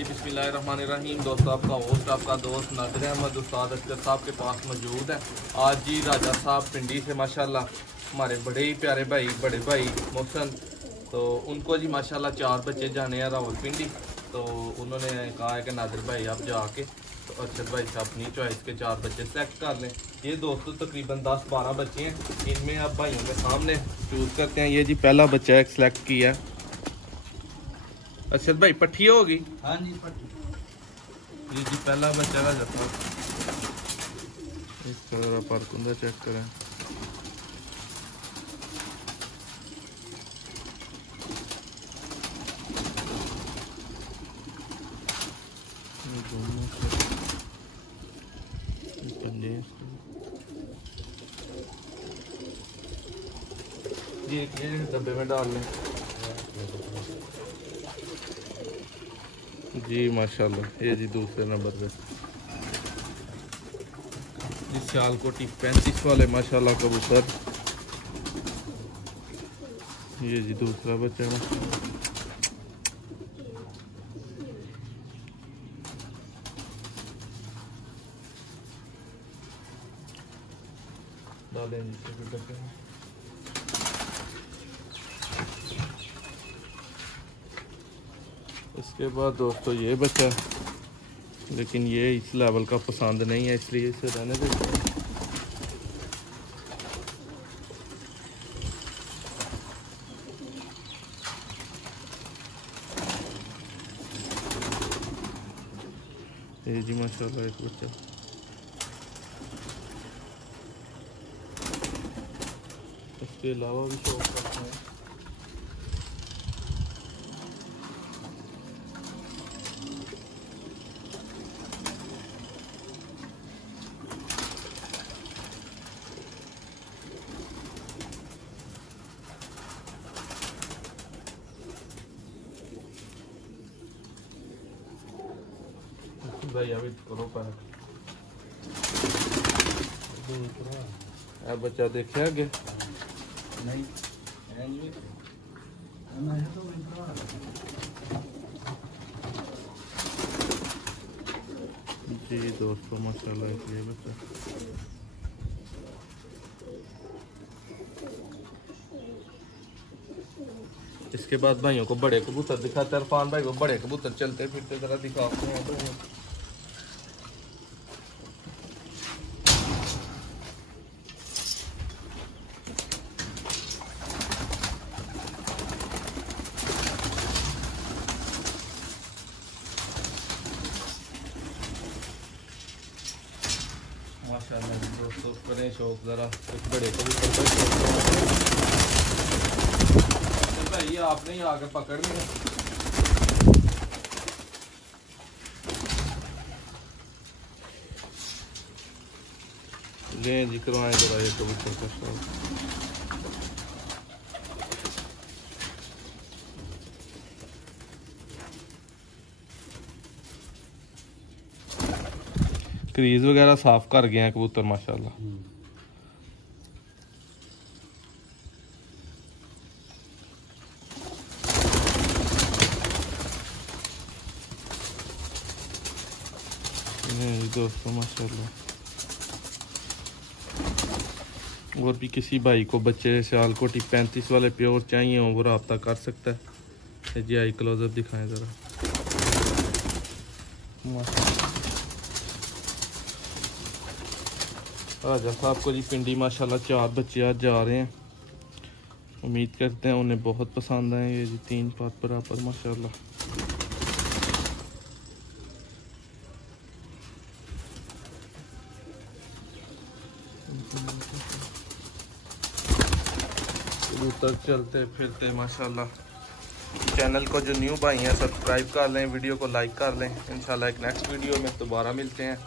जी बिस्मिल्लाहिर्रहमानिर्रहीम। दोस्तों, आपका होस्ट आपका दोस्त नादिर अहमद उस्ताद अख्तर साहब के पास मौजूद है। आज जी राजा साहब पिंडी से माशाल्लाह हमारे बड़े ही प्यारे भाई बड़े भाई मोहसन, तो उनको जी माशाल्लाह 4 बच्चे जाने हैं रावलपिंडी। तो उन्होंने कहा है कि नादिर भाई आप जाके तो अरशद भाई से अपनी चॉइस के 4 बच्चे सेलेक्ट कर लें। ये दोस्तों तकरीबन 10-12 बच्चे हैं, इनमें आप भाइयों के सामने चूज़ करते हैं। ये जी पहला बच्चा एक सेलेक्ट किया। अरशद भाई पट्टी होगी? हाँ जी पट्टी। ये जी पहला बच्चा का जाता इस तरह पर चेक करें। जी ये डब्बे में डाल लें जी माशाल्लाह। ये जी दूसरे नंबर पे जी सियालकोटी 35 वाले माशाल्लाह कबूतर। ये जी दूसरा बच्चा माशाल्लाह। डालें जी डब्बे में। इसके बाद दोस्तों ये बच्चा, लेकिन ये इस लेवल का पसंद नहीं है इसलिए इसे रहने देते हैं। ये जी माशाल्लाह एक बच्चा। इसके अलावा भी शौक करते हैं। भाई अभी करो पैक। बच्चा देखे आगे नहीं जी दोस्तों माशाल्लाह ये बच्चा। इसके बाद भाइयों को बड़े कबूतर दिखाते हैं। इरफान भाई को बड़े कबूतर चलते फिरते जरा दिखाते हैं। माशाल्लाह दोस्तों करें शौक जरा एक बड़े कबूतर का शौक। भाई आपने ही आगे पकड़ लिया। ले जी करवाएं जरा ये कबूतर का शौक। क्रीज वगैरह साफ कर गए हैं कबूतर माशाल्लाह। दोस्तों माशाल्लाह। और भी किसी भाई को बच्चे सियालकोटी 35 वाले प्योर चाहिए हो वो रब्ता कर सकता है। जी आई क्लोजअप दिखाएं ज़रा। राजा साहब को जी पिंडी माशाल्लाह 4 बच्चे आज जा रहे हैं। उम्मीद करते हैं उन्हें बहुत पसंद आए। ये जी 3 पात बराबर माशाल्लाह। कबूतर चलते फिरते माशाल्लाह। चैनल को जो न्यू भाई हैं सब्सक्राइब कर लें, वीडियो को लाइक कर लें। इंशाल्लाह एक नेक्स्ट वीडियो में दोबारा मिलते हैं।